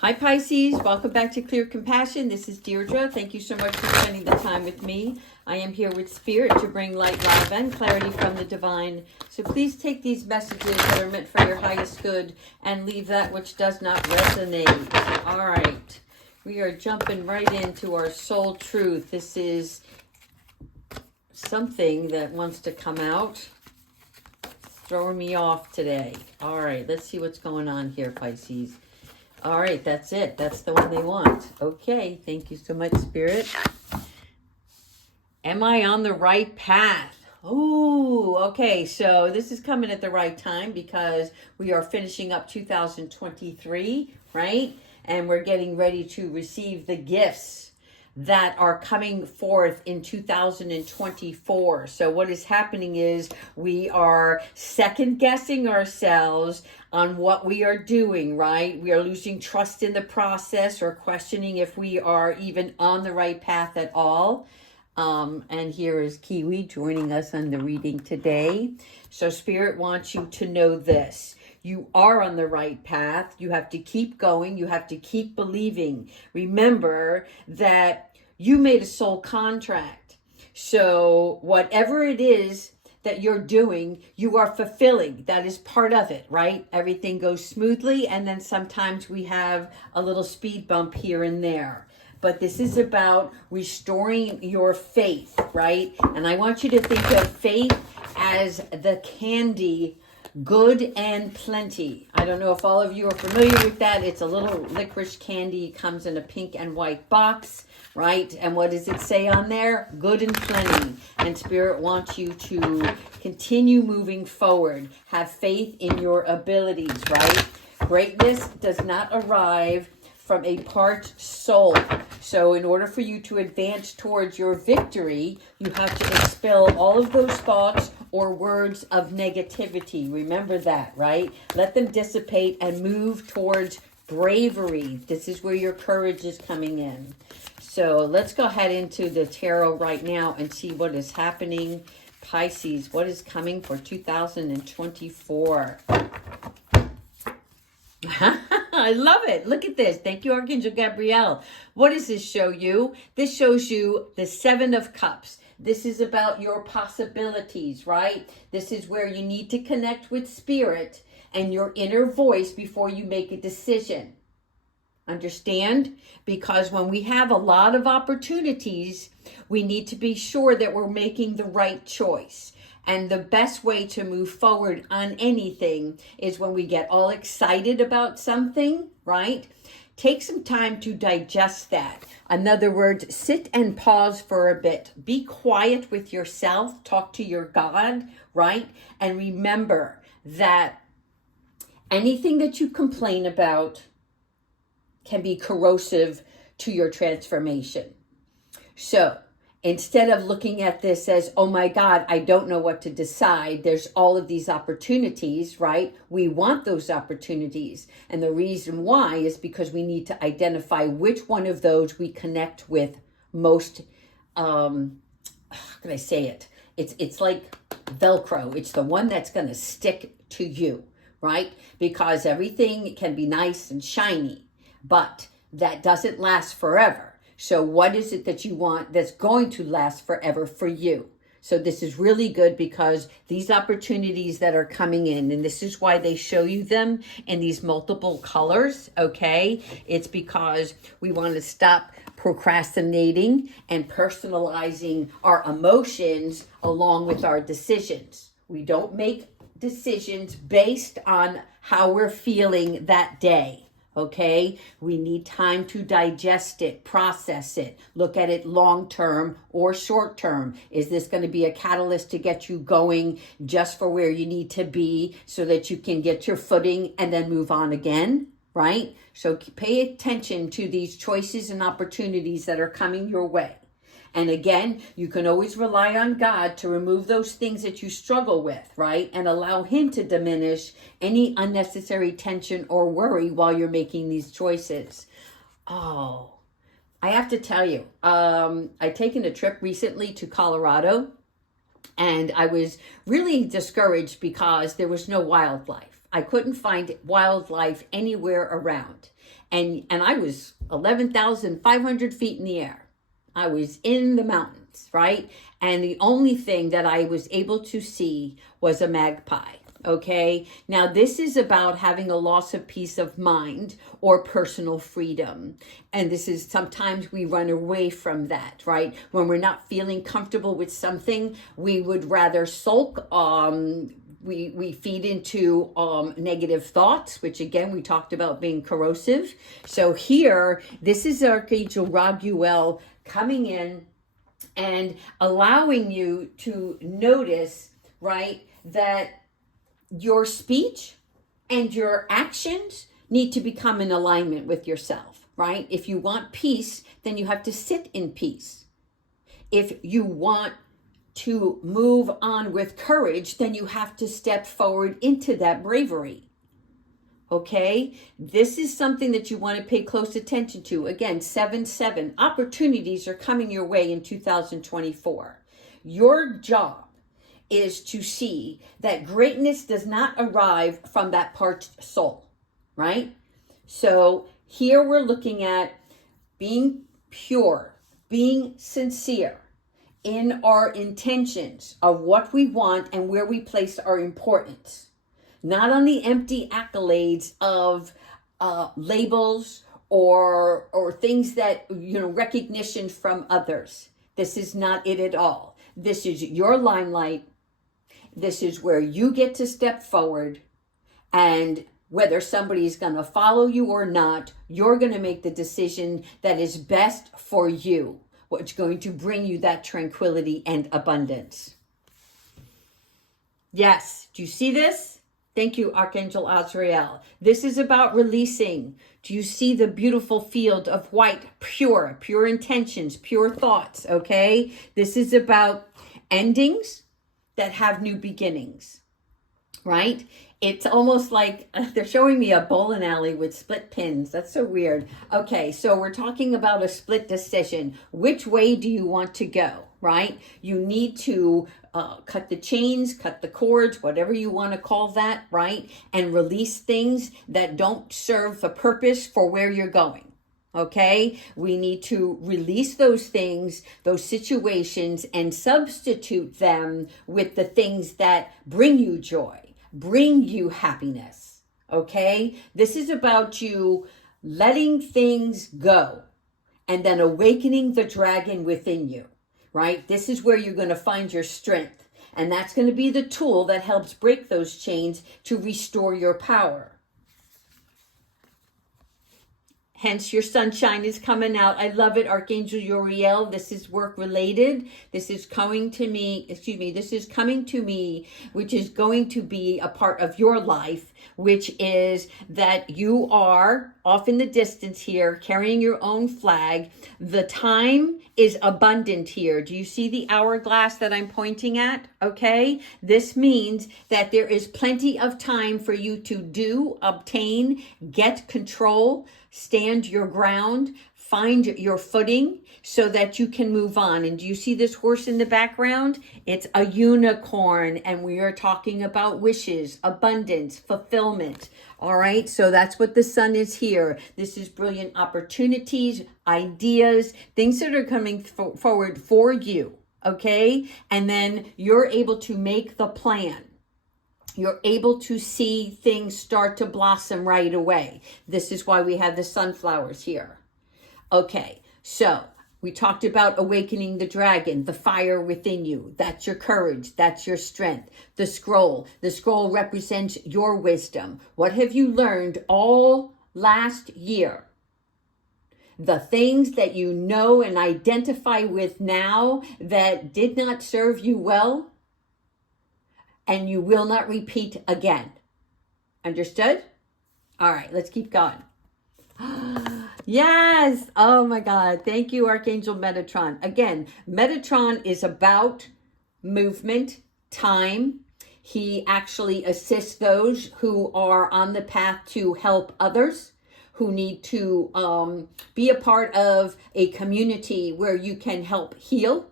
Hi Pisces, welcome back to Clear Compassion. This is Deirdre. Thank you so much for spending the time with me. I am here with Spirit to bring light, love, and clarity from the divine. So please take these messages that are meant for your highest good and leave that which does not resonate. All right, we are jumping right into our soul truth. This is something that wants to come out. Throwing me off today. All right, let's see what's going on here, Pisces. All right, that's it. That's the one they want. Okay, thank you so much, Spirit. Am I on the right path? Oh, okay. So this is coming at the right time because we are finishing up 2023, right? And we're getting ready to receive the gifts that are coming forth in 2024. So what is happening is we are second guessing ourselves on what we are doing, right? We are losing trust in the process or questioning if we are even on the right path at all. And here is Kiwi joining us on the reading today. So Spirit wants you to know this. You are on the right path. You have to keep going. You have to keep believing. Remember that you made a soul contract. So whatever it is that you're doing, you are fulfilling. That is part of it, right? Everything goes smoothly. And then sometimes we have a little speed bump here and there. But this is about restoring your faith, right? And I want you to think of faith as the candy, good and plenty. I don't know if all of you are familiar with that. It's a little licorice candy, comes in a pink and white box, right? And what does it say on there? Good and plenty. And Spirit wants you to continue moving forward. Have faith in your abilities, right? Greatness does not arrive from a parched soul. So in order for you to advance towards your victory, you have to expel all of those thoughts or words of negativity. Remember that, right? Let them dissipate and move towards bravery. This is where your courage is coming in. So let's go ahead into the tarot right now and see what is happening. Pisces, what is coming for 2024? I love it. Look at this. Thank you, Archangel Gabrielle. What does this show you? This shows you the Seven of Cups. This is about your possibilities, right? This is where you need to connect with Spirit and your inner voice before you make a decision. Understand? Because when we have a lot of opportunities, we need to be sure that we're making the right choice. And the best way to move forward on anything is when we get all excited about something, right? Take some time to digest that. In other words, sit and pause for a bit. Be quiet with yourself. Talk to your God, right? And remember that anything that you complain about can be corrosive to your transformation. So instead of looking at this as, oh my God, I don't know what to decide, there's all of these opportunities, right? We want those opportunities. And the reason why is because we need to identify which one of those we connect with most, how can I say it? It's like Velcro. It's the one that's going to stick to you, right? Because everything can be nice and shiny, but that doesn't last forever. So what is it that you want that's going to last forever for you? So this is really good because these opportunities that are coming in, and this is why they show you them in these multiple colors, okay? It's because we want to stop procrastinating and personalizing our emotions along with our decisions. We don't make decisions based on how we're feeling that day. Okay, we need time to digest it, process it, look at it long term or short term. Is this going to be a catalyst to get you going just for where you need to be so that you can get your footing and then move on again, right? So pay attention to these choices and opportunities that are coming your way. And again, you can always rely on God to remove those things that you struggle with, right? And allow Him to diminish any unnecessary tension or worry while you're making these choices. Oh, I have to tell you, I've taken a trip recently to Colorado, and I was really discouraged because there was no wildlife. I couldn't find wildlife anywhere around. And I was 11,500 feet in the air. I was in the mountains, right? And the only thing that I was able to see was a magpie. Okay. Now this is about having a loss of peace of mind or personal freedom. And this is sometimes we run away from that, right? When we're not feeling comfortable with something, we would rather sulk. We feed into negative thoughts, which again, we talked about being corrosive. So here, this is Archangel Raguel coming in and allowing you to notice, right, that your speech and your actions need to become in alignment with yourself, right? If you want peace, then you have to sit in peace. If you want to move on with courage, then you have to step forward into that bravery. Okay, this is something that you want to pay close attention to. Again, 7-7, opportunities are coming your way in 2024. Your job is to see that greatness does not arrive from that parched soul, right? So here we're looking at being pure, being sincere in our intentions of what we want and where we place our importance. Not on the empty accolades of labels or things that, recognition from others. This is not it at all. This is your limelight. This is where you get to step forward, and whether somebody's going to follow you or not, you're going to make the decision that is best for you, what's going to bring you that tranquility and abundance. Yes, do you see this? Thank you, Archangel Azrael. This is about releasing. Do you see the beautiful field of white, pure intentions, pure thoughts, okay? This is about endings that have new beginnings, right? It's almost like they're showing me a bowling alley with split pins. That's so weird. Okay, so we're talking about a split decision. Which way do you want to go, right? You need to cut the chains, cut the cords, whatever you want to call that, right? And release things that don't serve the purpose for where you're going. Okay, we need to release those things, those situations, and substitute them with the things that bring you joy, bring you happiness. Okay, this is about you letting things go and then awakening the dragon within you, right? This is where you're going to find your strength. And that's going to be the tool that helps break those chains to restore your power. Hence, your sunshine is coming out. I love it, Archangel Uriel. This is work related. This is coming to me, which is going to be a part of your life, which is that you are off in the distance here, carrying your own flag. The time is abundant here. Do you see the hourglass that I'm pointing at? Okay. This means that there is plenty of time for you to do, obtain, get control, stand your ground, find your footing so that you can move on. And do you see this horse in the background? It's a unicorn, and we are talking about wishes, abundance, fulfillment. All right, so that's what the sun is here. This is brilliant opportunities, ideas, things that are coming forward for you, okay? And then you're able to make the plan. You're able to see things start to blossom right away. This is why we have the sunflowers here. Okay, so we talked about awakening the dragon, the fire within you. That's your courage. That's your strength. The scroll represents your wisdom. What have you learned all last year? The things that you know and identify with now that did not serve you well, and you will not repeat again. Understood? All right, let's keep going. Yes. Oh my God. Thank you, Archangel Metatron. Again, Metatron is about movement, time. He actually assists those who are on the path to help others, who need to be a part of a community where you can help heal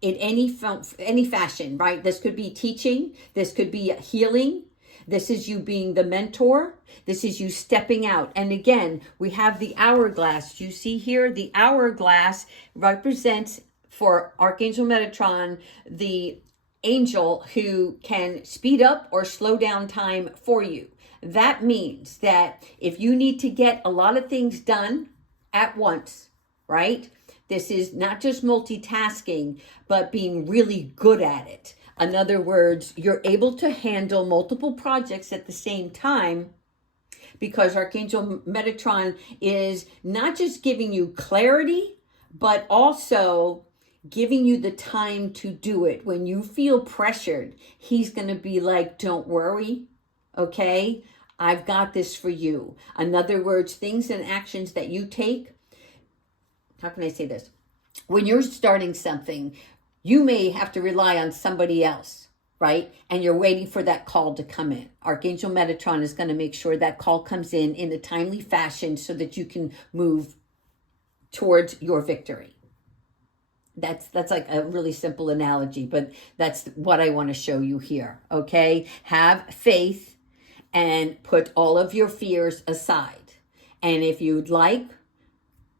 in any fashion, right? This could be teaching. This could be healing. This is you being the mentor. This is you stepping out. And again, we have the hourglass. You see here, the hourglass represents for Archangel Metatron, the angel who can speed up or slow down time for you. That means that if you need to get a lot of things done at once, right? This is not just multitasking, but being really good at it. In other words, you're able to handle multiple projects at the same time because Archangel Metatron is not just giving you clarity, but also giving you the time to do it. When you feel pressured, he's going to be like, don't worry, okay? I've got this for you. In other words, things and actions that you take, how can I say this? When you're starting something, you may have to rely on somebody else, right? And you're waiting for that call to come in. Archangel Metatron is going to make sure that call comes in a timely fashion so that you can move towards your victory. That's like a really simple analogy, but that's what I want to show you here, okay? Have faith and put all of your fears aside. And if you'd like,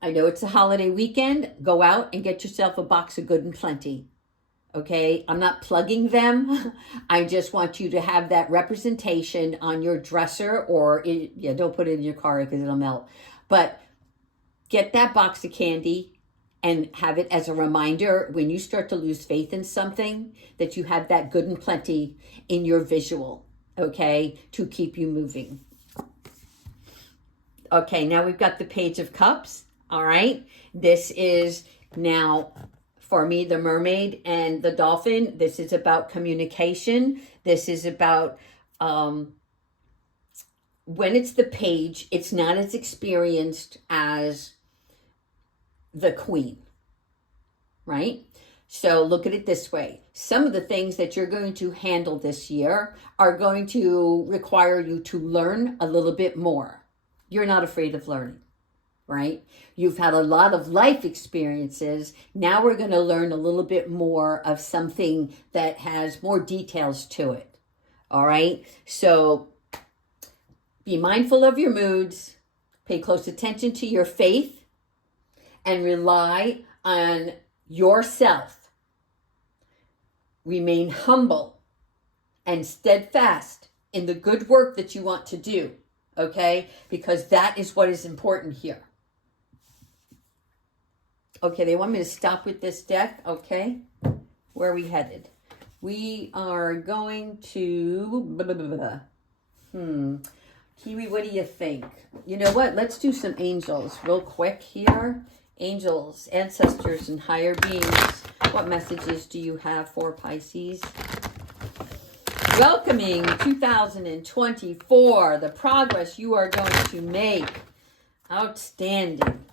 I know it's a holiday weekend, go out and get yourself a box of Good and Plenty, okay? I'm not plugging them. I just want you to have that representation on your dresser or, don't put it in your car because it'll melt. But get that box of candy and have it as a reminder when you start to lose faith in something that you have that Good and Plenty in your visual, okay, to keep you moving. Okay, now we've got the Page of Cups, all right? This is now, for me, the mermaid and the dolphin. This is about communication. This is about, when it's the page, it's not as experienced as the queen, right? So look at it this way. Some of the things that you're going to handle this year are going to require you to learn a little bit more. You're not afraid of learning, right? You've had a lot of life experiences. Now we're going to learn a little bit more of something that has more details to it, all right? So be mindful of your moods, pay close attention to your faith, and rely on yourself. Remain humble and steadfast in the good work that you want to do, okay? Because that is what is important here. Okay, they want me to stop with this deck, okay? Where are we headed? We are going to... Kiwi, what do you think? You know what? Let's do some angels real quick here. Angels, ancestors, and higher beings. What messages do you have for Pisces? Welcoming 2024, the progress you are going to make. Outstanding.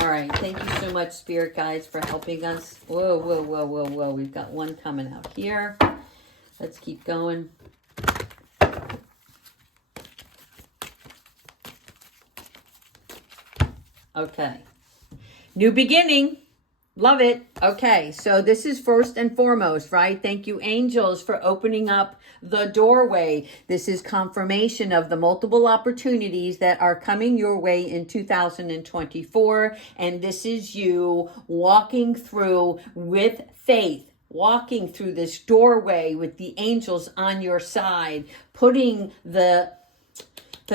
All right. Thank you so much, Spirit Guides, for helping us. Whoa, whoa, whoa, whoa, whoa. We've got one coming out here. Let's keep going. Okay. New beginning. Love it. Okay, so this is first and foremost, right? Thank you, angels, for opening up the doorway. This is confirmation of the multiple opportunities that are coming your way in 2024. And this is you walking through with faith, walking through this doorway with the angels on your side, putting the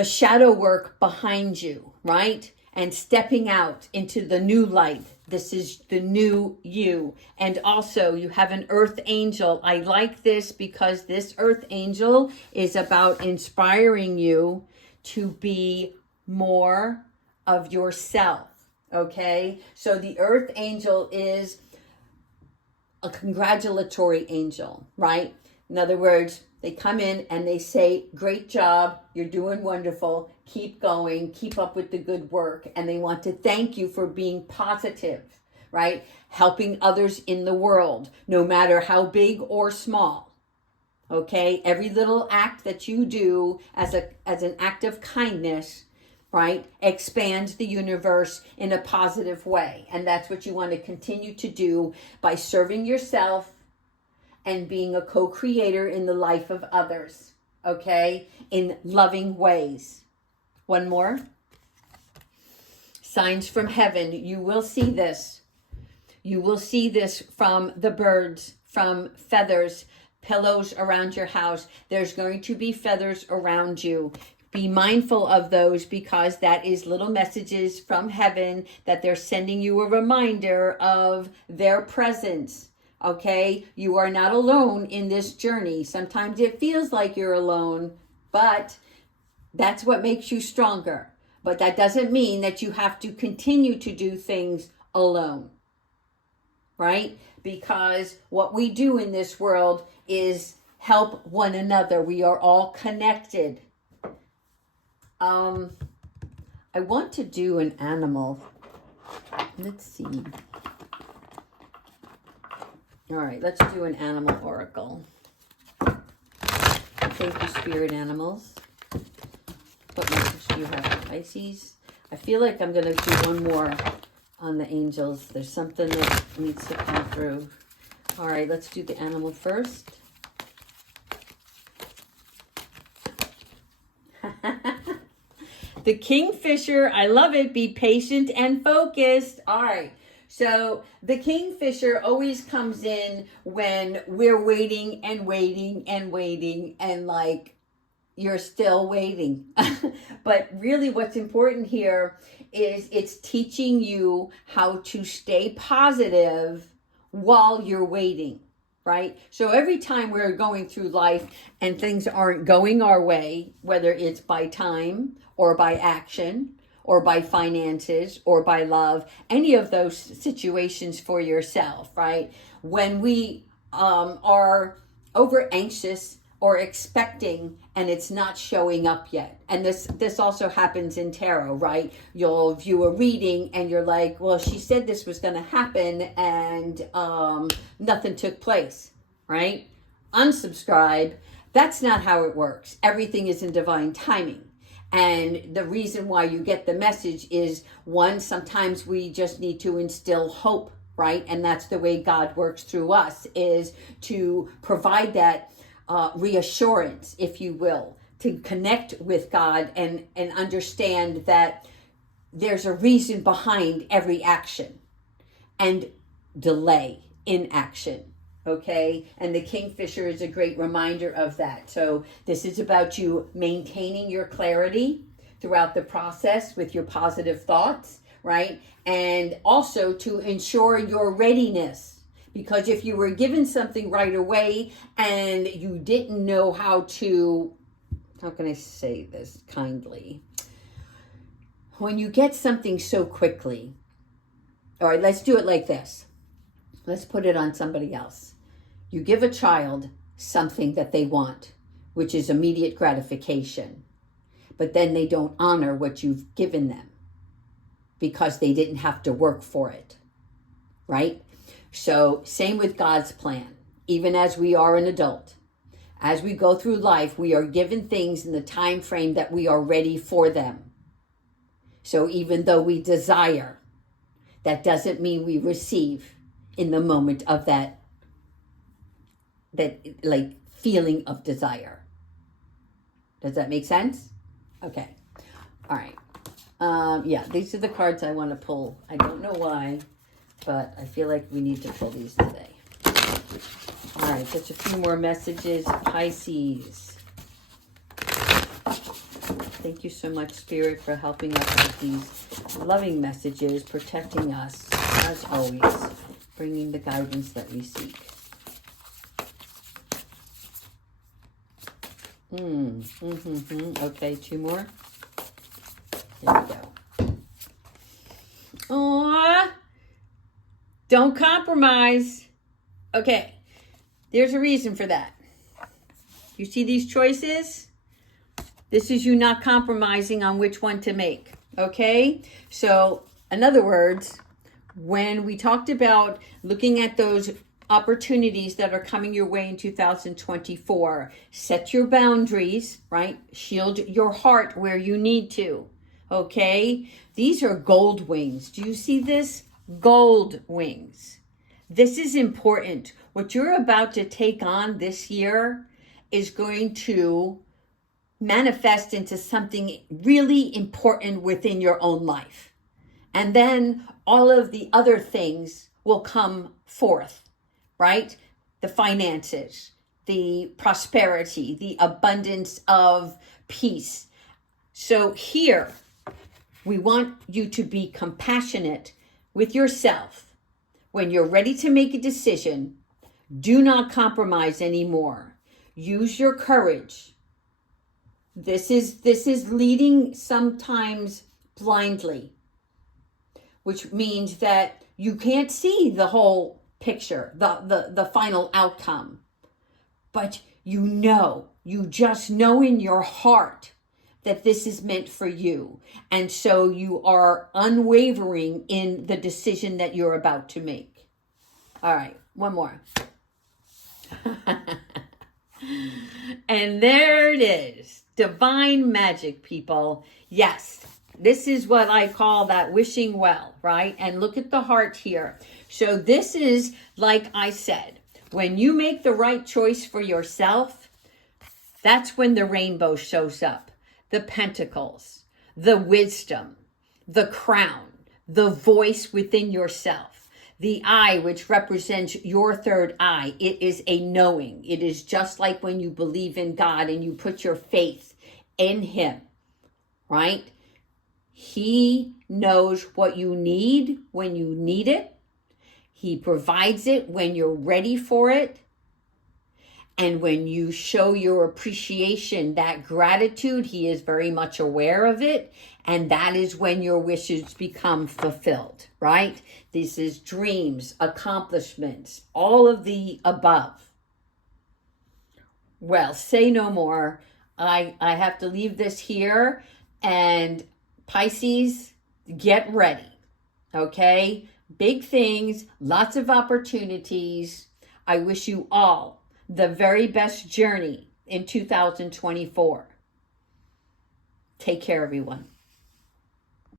shadow work behind you, right? And stepping out into the new light. This is the new you. And also you have an earth angel. I like this because this earth angel is about inspiring you to be more of yourself. Okay? So the earth angel is a congratulatory angel, right? In other words, they come in and they say, great job, you're doing wonderful, keep going, keep up with the good work. And they want to thank you for being positive, right? Helping others in the world, no matter how big or small. Okay? Every little act that you do as an act of kindness, right, expands the universe in a positive way. And that's what you want to continue to do by serving yourself and being a co-creator in the life of others. okay, in loving ways. One more. Signs from heaven. You will see this. You will see this from the birds, from feathers, pillows around your house. There's going to be feathers around you. Be mindful of those, because that is little messages from heaven that they're sending you a reminder of their presence. Okay? You are not alone in this journey. Sometimes it feels like you're alone, but that's what makes you stronger. But that doesn't mean that you have to continue to do things alone. Right? Because what we do in this world is help one another. We are all connected. I want to do an animal. Let's see. All right, let's do an animal oracle. Thank you, spirit animals. What message do you have for Pisces? I feel like I'm going to do one more on the angels. There's something that needs to come through. All right, let's do the animal first. The kingfisher, I love it. Be patient and focused. All right. So the kingfisher always comes in when we're waiting and waiting and waiting, and like you're still waiting. But really what's important here is it's teaching you how to stay positive while you're waiting, right? So every time we're going through life and things aren't going our way, whether it's by time or by action or by finances or by love, any of those situations for yourself, right? When we are over anxious or expecting and it's not showing up yet. And this also happens in tarot, right? You'll view a reading and you're like, well, she said this was going to happen and nothing took place, right? Unsubscribe. That's not how it works. Everything is in divine timing. And the reason why you get the message is, one, sometimes we just need to instill hope, right? And that's the way God works through us, is to provide that reassurance, if you will, to connect with God and understand that there's a reason behind every action and delay in action. Okay, and the kingfisher is a great reminder of that. So this is about you maintaining your clarity throughout the process with your positive thoughts, right? And also to ensure your readiness. Because if you were given something right away and you didn't know how can I say this kindly? When you get something so quickly, all right, let's do it like this. Let's put it on somebody else. You give a child something that they want, which is immediate gratification, but then they don't honor what you've given them because they didn't have to work for it, right? So same with God's plan. Even as we are an adult, as we go through life, we are given things in the time frame that we are ready for them. So even though we desire, that doesn't mean we receive in the moment of that like feeling of desire. Does that make sense? Okay. All right. Yeah, these are the cards I want to pull. I don't know why, but I feel like we need to pull these today. All right, just a few more messages. Pisces. Thank you so much, Spirit, for helping us with these loving messages, protecting us, as always, bringing the guidance that we seek. Okay, two more. There we go. Aww. Don't compromise. Okay, there's a reason for that. You see these choices? This is you not compromising on which one to make. Okay? So, in other words, when we talked about looking at those opportunities that are coming your way in 2024, set your boundaries, right? Shield your heart where you need to. Okay? These are gold wings. Do you see this? Gold wings. This is important. What you're about to take on this year is going to manifest into something really important within your own life. And then all of the other things will come forth, right? The finances, the prosperity, the abundance of peace. So here, we want you to be compassionate with yourself. When you're ready to make a decision, do not compromise anymore. Use your courage. This is leading sometimes blindly, which means that you can't see the whole picture, the final outcome. But you just know in your heart that this is meant for you. And so you are unwavering in the decision that you're about to make. All right, one more. And there it is. Divine magic, people. Yes, this is what I call that wishing well, right? And look at the heart here. So this is, like I said, when you make the right choice for yourself, that's when the rainbow shows up. The pentacles, the wisdom, the crown, the voice within yourself, the eye, which represents your third eye. It is a knowing. It is just like when you believe in God and you put your faith in Him, right? He knows what you need when you need it. He provides it when you're ready for it. And when you show your appreciation, that gratitude, He is very much aware of it. And that is when your wishes become fulfilled, right? This is dreams, accomplishments, all of the above. Well, say no more. I have to leave this here. And Pisces, get ready, okay? Big things, lots of opportunities. I wish you all the very best journey in 2024. Take care, everyone.